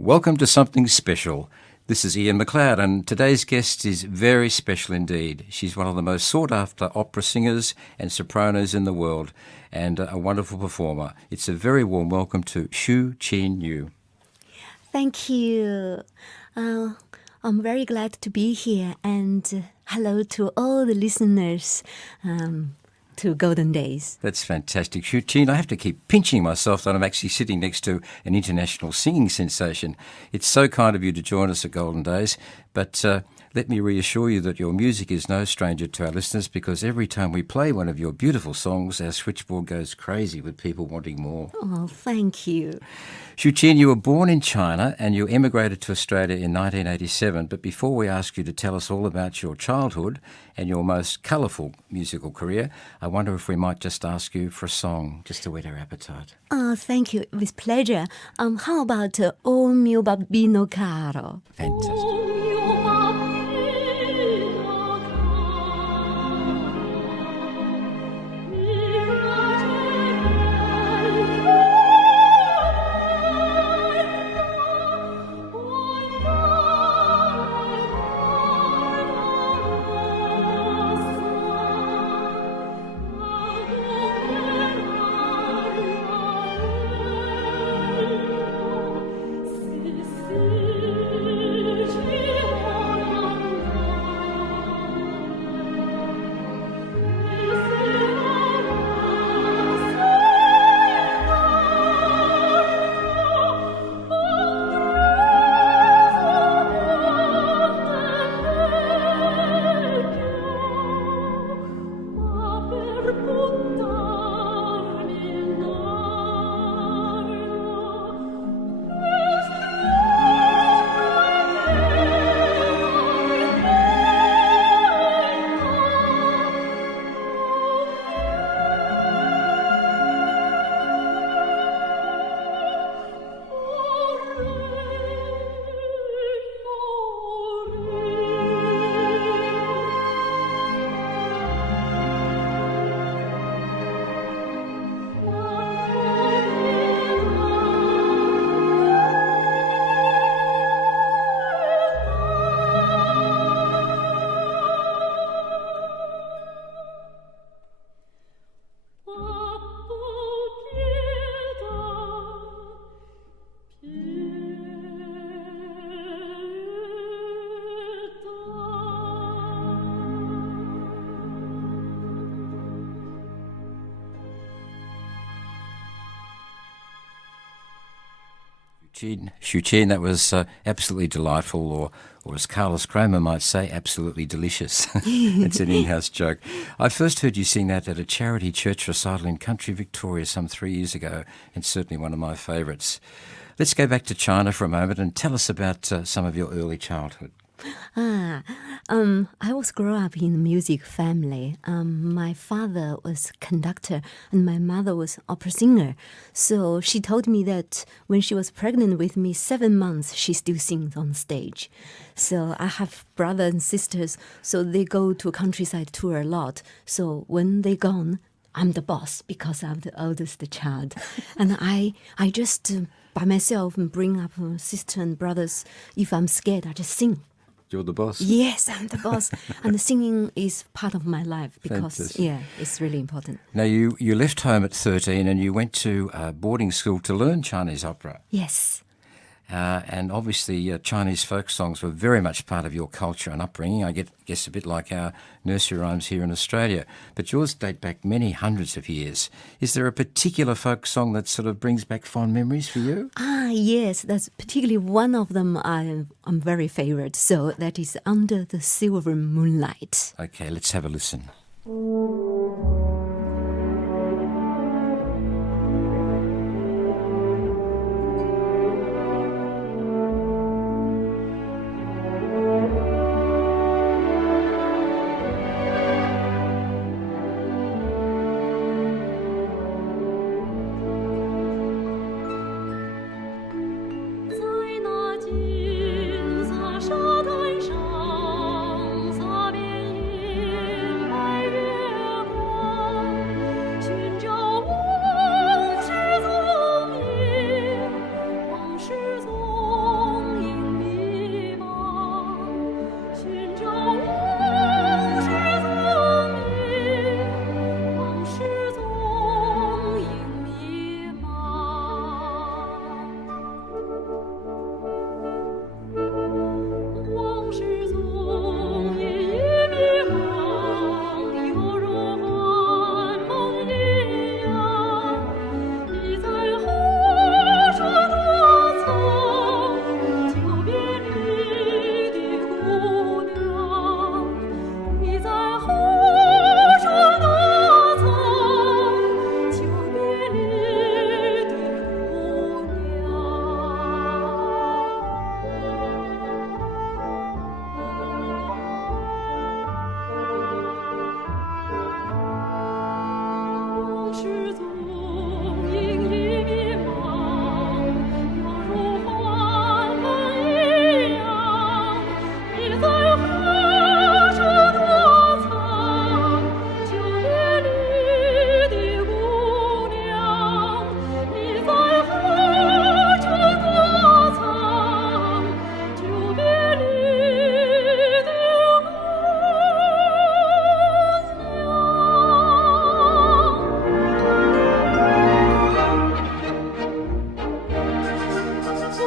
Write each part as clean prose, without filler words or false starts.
Welcome to Something Special. This is Ian McLeod, and today's guest is very special indeed. She's one of the most sought-after opera singers and sopranos in the world, and a wonderful performer. It's a very warm welcome to Shu-Cheen. Thank you. I'm very glad to be here, and hello to all the listeners to Golden Days. That's fantastic. Shu-Cheen, I have to keep pinching myself that I'm actually sitting next to an international singing sensation. It's so kind of you to join us at Golden Days, but let me reassure you that your music is no stranger to our listeners, because every time we play one of your beautiful songs, our switchboard goes crazy with people wanting more. Oh, thank you. Shu-Cheen, you were born in China and you emigrated to Australia in 1987, but before we ask you to tell us all about your childhood and your most colourful musical career, I wonder if we might just ask you for a song, just to whet our appetite. Oh, thank you. With pleasure. How about O mio bambino caro? Fantastic. Shu-Cheen, that was absolutely delightful, or as Carlos Kramer might say, absolutely delicious. It's an in-house joke. I first heard you sing that at a charity church recital in country Victoria some 3 years ago, and certainly one of my favourites. Let's go back to China for a moment and tell us about some of your early childhood. I was grown up in a music family. My father was conductor and my mother was opera singer. So she told me that when she was pregnant with me, 7 months, she still sings on stage. So I have brothers and sisters, so they go to a countryside tour a lot. So when they're gone, I'm the boss because I'm the oldest child. And I just by myself bring up sister and brothers. If I'm scared, I just sing. You're the boss? Yes, I'm the boss. And singing is part of my life because, Fantastic. It's really important. Now, you left home at 13 and you went to boarding school to learn Chinese opera. Yes. And obviously Chinese folk songs were very much part of your culture and upbringing, I guess a bit like our nursery rhymes here in Australia. But yours date back many hundreds of years. Is there a particular folk song that sort of brings back fond memories for you? Yes, that's particularly one of them I'm very favorite. So that is Under the Silver Moonlight. Okay, let's have a listen.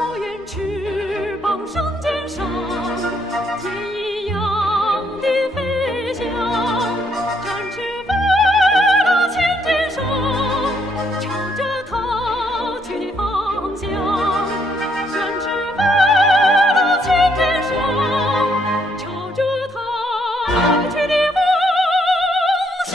耀眼翅膀升肩上，箭一样的飞翔，展翅飞到千间上，朝着他去的方向，展翅飞到千间上，朝着他去的方向。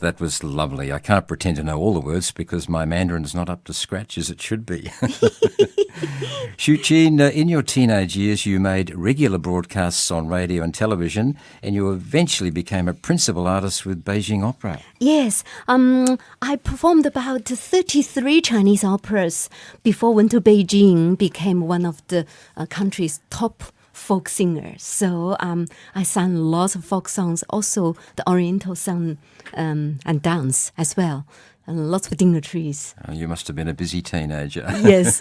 That was lovely. I can't pretend to know all the words because my Mandarin's not up to scratch as it should be. Shu-Cheen, in your teenage years you made regular broadcasts on radio and television, and you eventually became a principal artist with Beijing Opera. Yes, I performed about 33 Chinese operas before went to Beijing, became one of the country's top folk singers. So I sang lots of folk songs, also the Oriental song and dance as well. And lots of dignitaries. Oh, you must have been a busy teenager. Yes.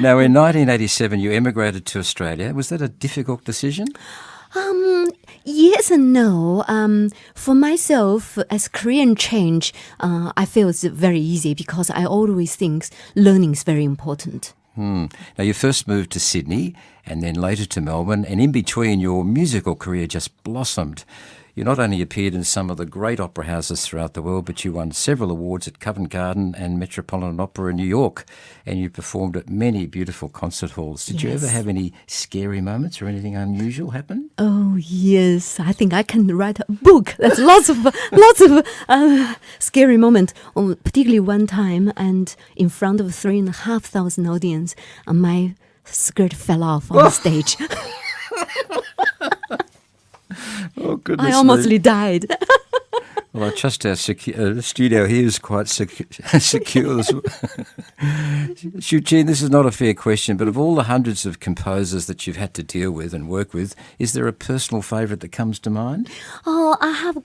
Now, in 1987, you emigrated to Australia. Was that a difficult decision? Yes and no. For myself, as Korean change, I feel it's very easy because I always think learning is very important. Now, you first moved to Sydney and then later to Melbourne, and in between, your musical career just blossomed. You not only appeared in some of the great opera houses throughout the world, but you won several awards at Covent Garden and Metropolitan Opera in New York, and you performed at many beautiful concert halls. Did you ever have any scary moments or anything unusual happen? Oh, yes. I think I can write a book. There's lots of scary moments. Particularly one time, and in front of 3,500 audience, my skirt fell off on the stage. Oh, goodness I almost died. Well, I trust our studio here is quite secure. Shu-Cheen, this is not a fair question, but of all the hundreds of composers that you've had to deal with and work with, is there a personal favourite that comes to mind? Oh, I have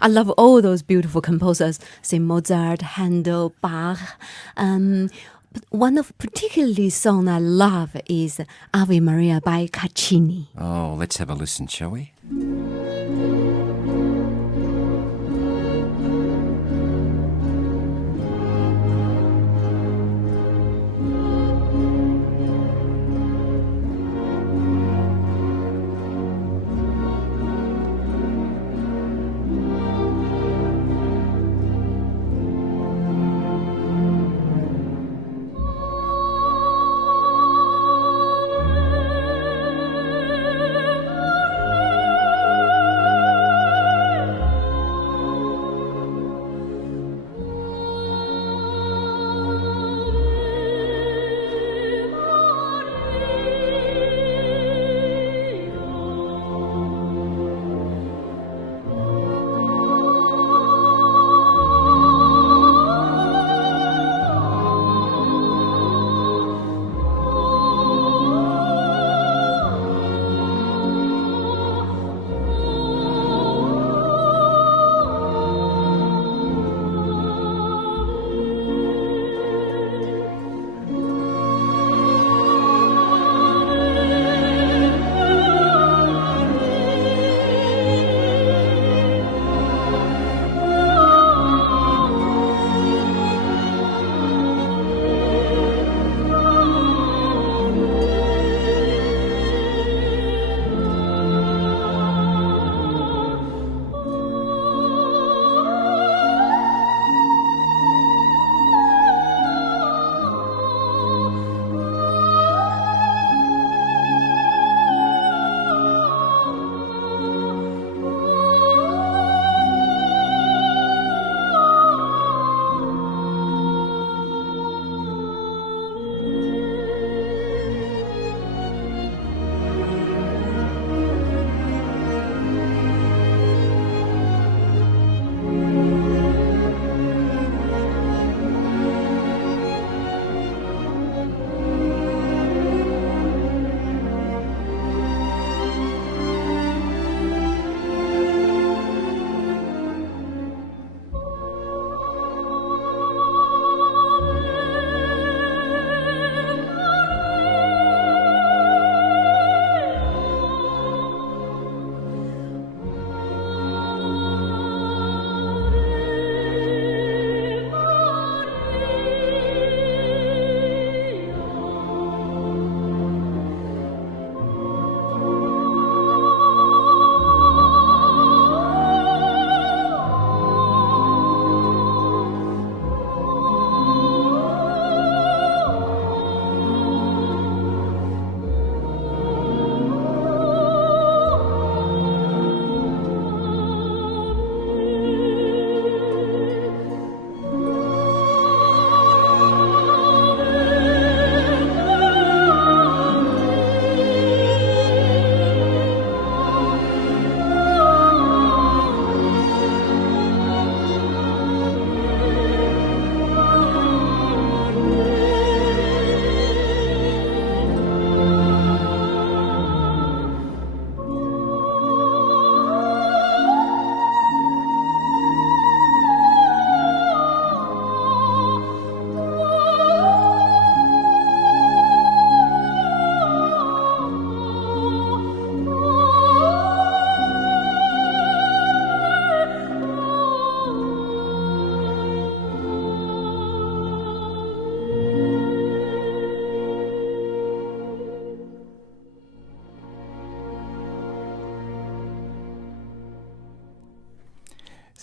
I love all those beautiful composers, say Mozart, Handel, Bach. But one of particularly song I love is Ave Maria by Caccini. Oh, let's have a listen, shall we?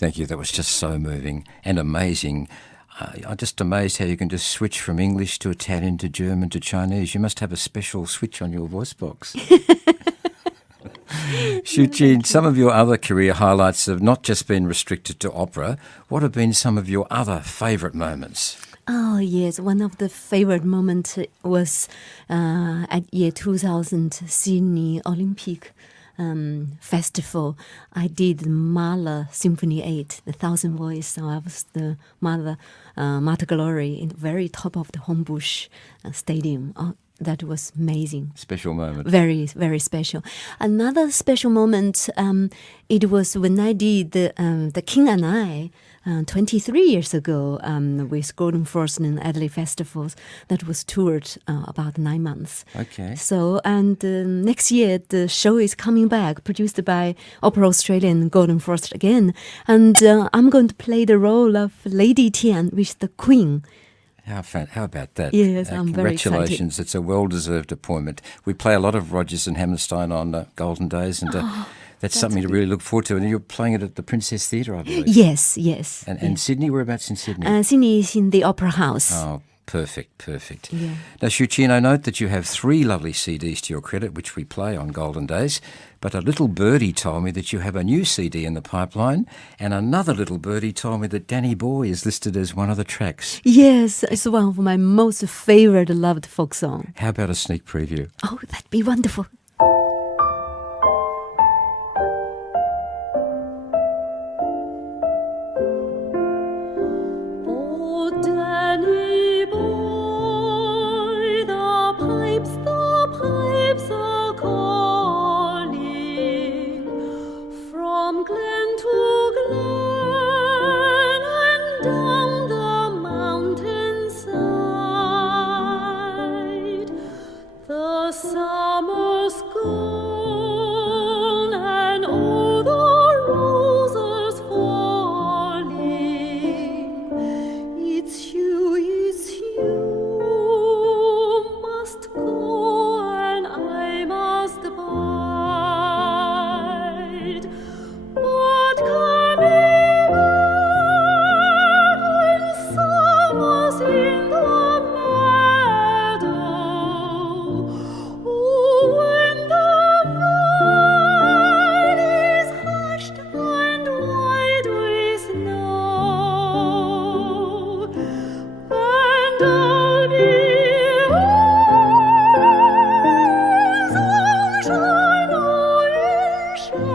Thank you. That was just so moving and amazing. I'm just amazed how you can just switch from English to Italian to German to Chinese. You must have a special switch on your voice box. Shu-Cheen, some of your other career highlights have not just been restricted to opera. What have been some of your other favourite moments? Oh, yes. One of the favorite moments was at year 2000 Sydney Olympic festival. I did Mahler Symphony 8, the Thousand Voice. So I was the Mater Glory in the very top of the Homebush Stadium. Oh, that was amazing. Special moment. Very, very special. Another special moment, it was when I did the King and I 23 years ago with Golden Force and Adelaide Festivals. That was toured about 9 months. Okay. So, and next year the show is coming back, produced by Opera Australia and Golden Force again. And I'm going to play the role of Lady Tian with the Queen. How about that? Yes, I'm very excited. Congratulations. It's a well-deserved appointment. We play a lot of Rodgers and Hammerstein on Golden Days, and that's something to really look forward to. And you're playing it at the Princess Theatre, I believe. Yes. And Sydney, whereabouts in Sydney? Sydney is in the Opera House. Oh, perfect. Yeah. Now, Shu-Cheen, I note that you have 3 lovely CDs to your credit, which we play on Golden Days, but a little birdie told me that you have a new CD in the pipeline, and another little birdie told me that Danny Boy is listed as one of the tracks. Yes, it's one of my most favorite loved folk songs. How about a sneak preview? Oh, that'd be wonderful. Oh, Danny boy, the pipes are calling from glen to glen and down the mountainside. The summer's gone and all the roses falling. It's you must go and I must bide. But coming back when summer's in the meadow, when the valley's hushed and wide with snow, and I'll be sunshine or in shadow.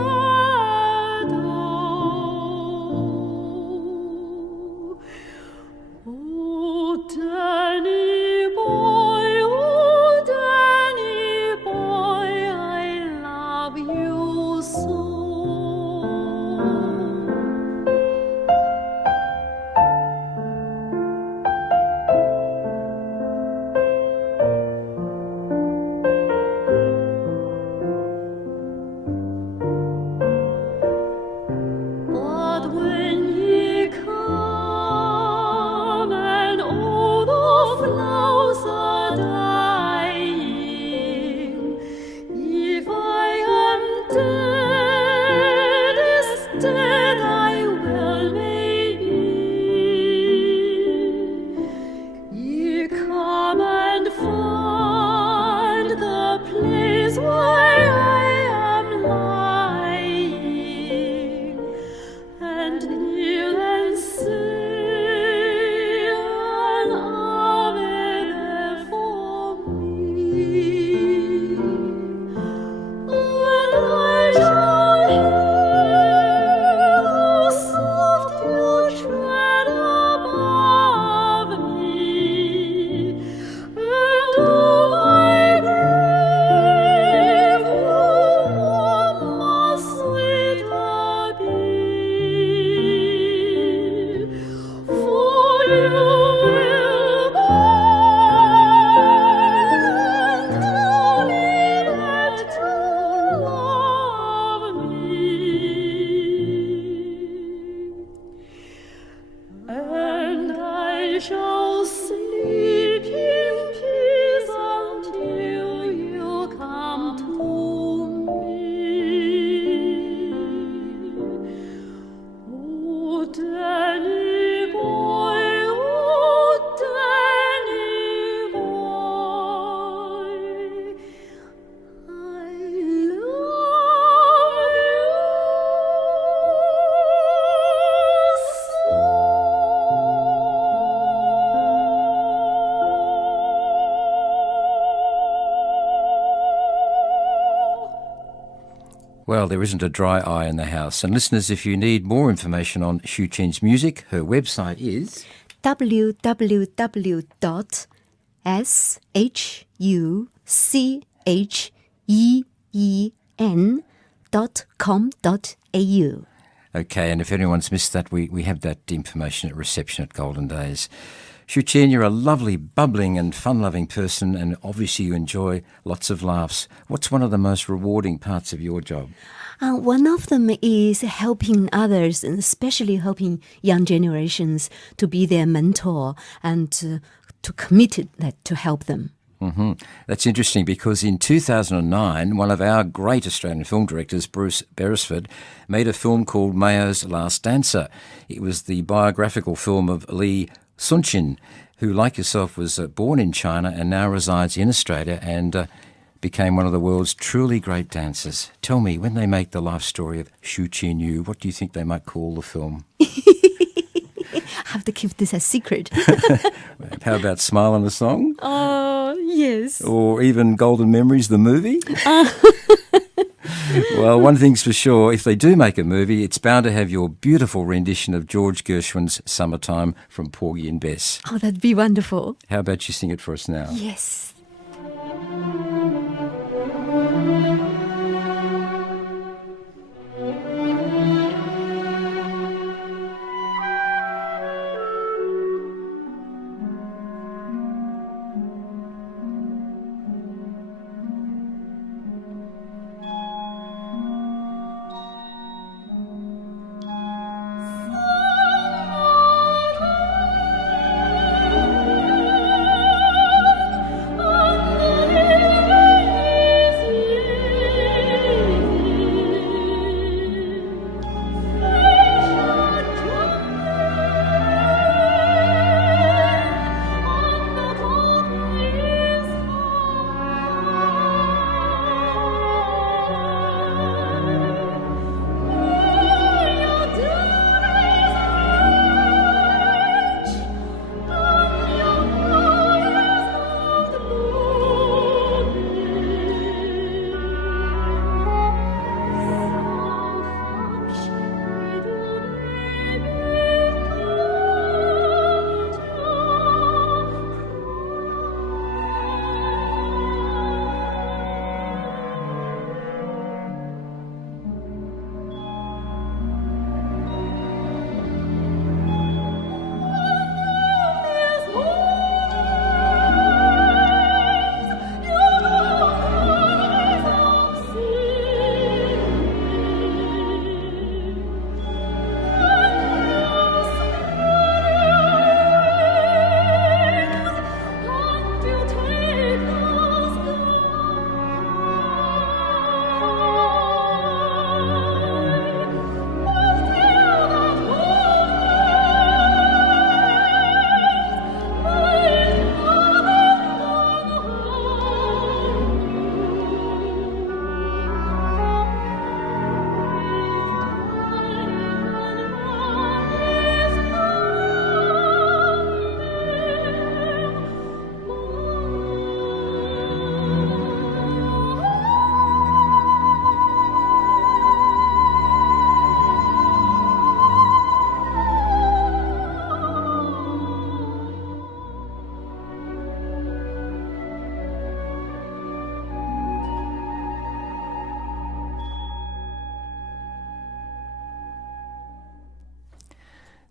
Oh, Danny boy, I love you so. But when ye come and all the flowers are dying, if I am dead, as dead I well may be, ye come and find the place where I am lying, and kneel and say an Ave there for me, and I shall hear the soft dew tread above me, and oh my grave will warm sweeter be, for you will bend and live to love me. And I shall sleep in peace until you come to me. Oh, Well, there isn't a dry eye in the house. And listeners, if you need more information on Shu-Cheen's music, her website is www.shucheen.com.au. Okay, and if anyone's missed that, we have that information at reception at Golden Days. Shu-Cheen, you're a lovely, bubbling and fun-loving person, and obviously you enjoy lots of laughs. What's one of the most rewarding parts of your job? One of them is helping others, and especially helping young generations to be their mentor and to commit that to help them. Mm-hmm. That's interesting because in 2009, one of our great Australian film directors, Bruce Beresford, made a film called Mayo's Last Dancer. It was the biographical film of Lee Shu-Cheen, who, like yourself, was born in China and now resides in Australia and became one of the world's truly great dancers. Tell me, when they make the life story of Shu-Cheen Yu, what do you think they might call the film? I have to keep this a secret. How about Smile on the Song? Oh, yes. Or even Golden Memories, the movie? Well, one thing's for sure, if they do make a movie, it's bound to have your beautiful rendition of George Gershwin's Summertime from Porgy and Bess. Oh, that'd be wonderful. How about you sing it for us now? Yes.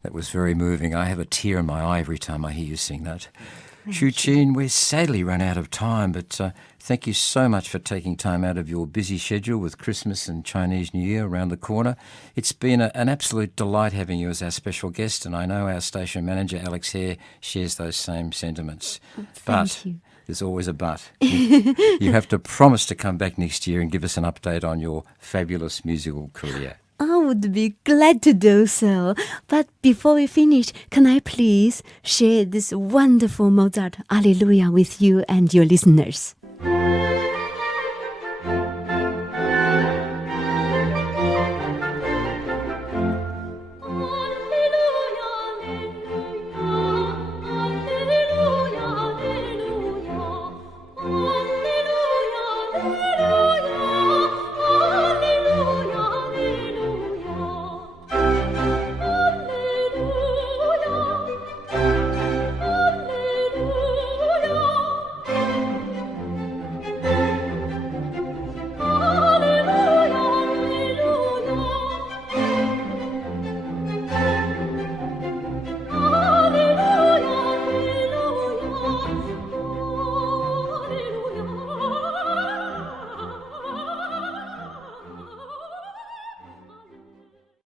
That was very moving. I have a tear in my eye every time I hear you sing that. Shu-Cheen, we're sadly run out of time, but thank you so much for taking time out of your busy schedule with Christmas and Chinese New Year around the corner. It's been an absolute delight having you as our special guest, and I know our station manager, Alex Hare, shares those same sentiments. Thank you. There's always a but. You have to promise to come back next year and give us an update on your fabulous musical career. I would be glad to do so. But before we finish, can I please share this wonderful Mozart Alleluia with you and your listeners?